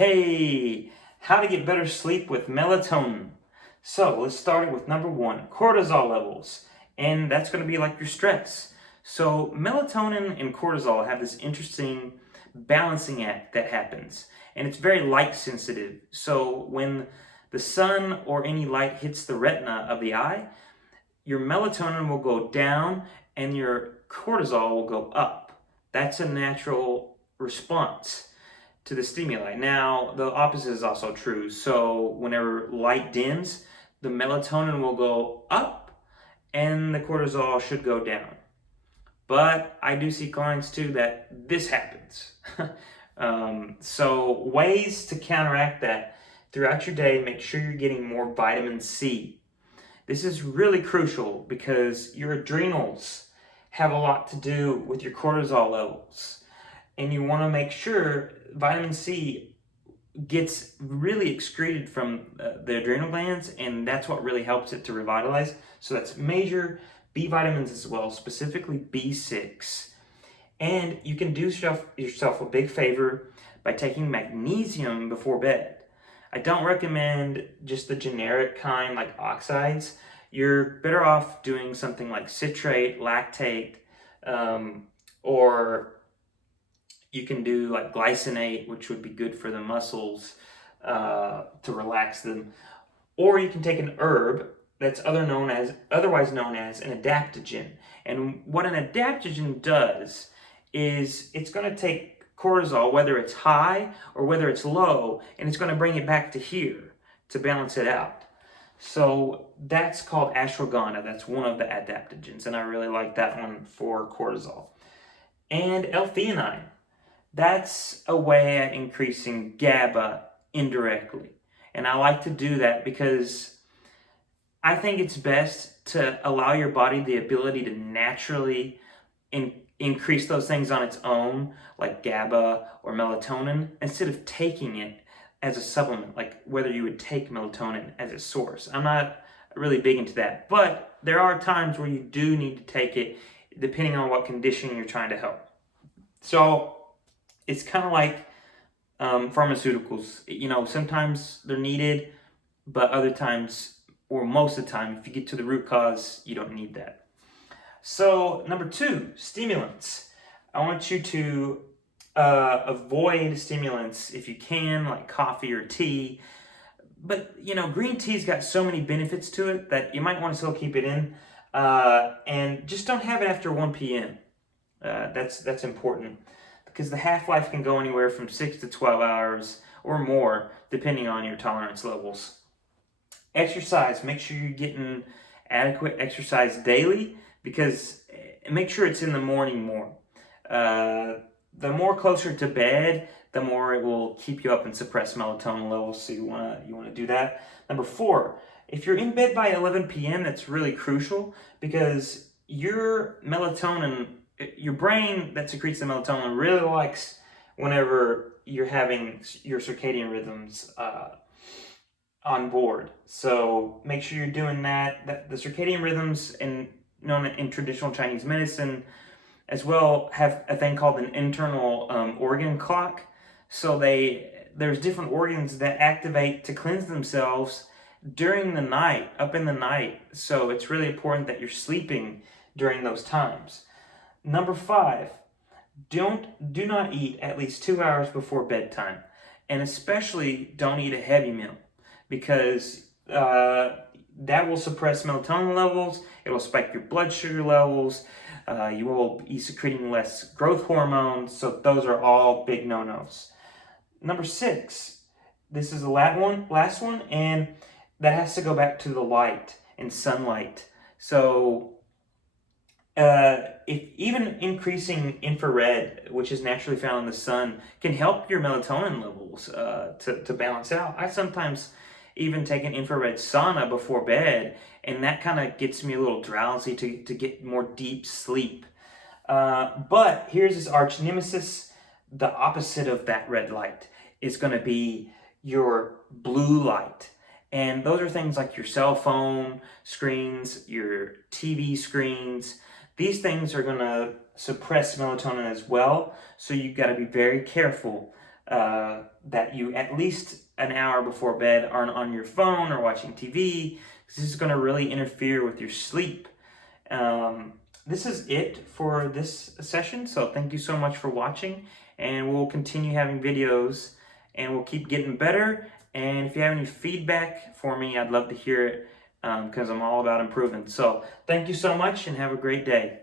Hey, how to get better sleep with melatonin. So let's start it with number one, cortisol levels. And that's going to be like your stress. So melatonin and cortisol have this interesting balancing act that happens. And it's very light sensitive. So when the sun or any light hits the retina of the eye, your melatonin will go down and your cortisol will go up. That's a natural response to the stimuli. Now, the opposite is also true. So, whenever light dims, the melatonin will go up and the cortisol should go down. But I do see clients too that this happens. So, ways to counteract that throughout your day, make sure you're getting more vitamin C. This is really crucial because your adrenals have a lot to do with your cortisol levels. And you want to make sure vitamin C gets really excreted from the adrenal glands, and that's what really helps it to revitalize. So that's major B vitamins as well, specifically B6. And you can do yourself a big favor by taking magnesium before bed. I don't recommend just the generic kind like oxides. You're better off doing something like citrate, lactate, or you can do like glycinate, which would be good for the muscles to relax them. Or you can take an herb that's otherwise known as an adaptogen. And what an adaptogen does is it's going to take cortisol, whether it's high or whether it's low, and it's going to bring it back to here to balance it out. So that's called ashwagandha. That's one of the adaptogens, and I really like that one for cortisol. And L-theanine. That's a way of increasing GABA indirectly. And I like to do that because I think it's best to allow your body the ability to naturally increase those things on its own, like GABA or melatonin, instead of taking it as a supplement, like whether you would take melatonin as a source. I'm not really big into that, but there are times where you do need to take it depending on what condition you're trying to help. So it's kind of like pharmaceuticals. Sometimes they're needed, but other times, or most of the time, if you get to the root cause, you don't need that. So number two, stimulants. I want you to avoid stimulants if you can, like coffee or tea. But green tea's got so many benefits to it that you might want to still keep it in, and just don't have it after 1 p.m. That's important because the half-life can go anywhere from 6 to 12 hours or more, depending on your tolerance levels. Exercise. Make sure you're getting adequate exercise daily, because make sure it's in the morning more. The more closer to bed, the more it will keep you up and suppress melatonin levels. So you wanna do that. Number four, if you're in bed by 11 p.m., that's really crucial because your melatonin, your brain that secretes the melatonin, really likes whenever you're having your circadian rhythms on board. So make sure you're doing that. The circadian rhythms, known in traditional Chinese medicine as well, have a thing called an internal organ clock. So there's different organs that activate to cleanse themselves during the night, up in the night. So it's really important that you're sleeping during those times. Number five, do not eat at least 2 hours before bedtime, and especially don't eat a heavy meal because that will suppress melatonin levels. It will spike your blood sugar levels. You will be secreting less growth hormones. So those are all big no-nos. Number six, this is the last one, and that has to go back to the light and sunlight. So if even increasing infrared, which is naturally found in the sun, can help your melatonin levels to balance out. I sometimes even take an infrared sauna before bed, and that kind of gets me a little drowsy to get more deep sleep. But here's this arch nemesis. The opposite of that red light is going to be your blue light. And those are things like your cell phone screens, your TV screens. These things are going to suppress melatonin as well. So you've got to be very careful that you at least an hour before bed aren't on your phone or watching TV, because this is going to really interfere with your sleep. This is it for this session, so thank you so much for watching, and we'll continue having videos, and we'll keep getting better. And if you have any feedback for me, I'd love to hear it, because I'm all about improving. So thank you so much, and have a great day.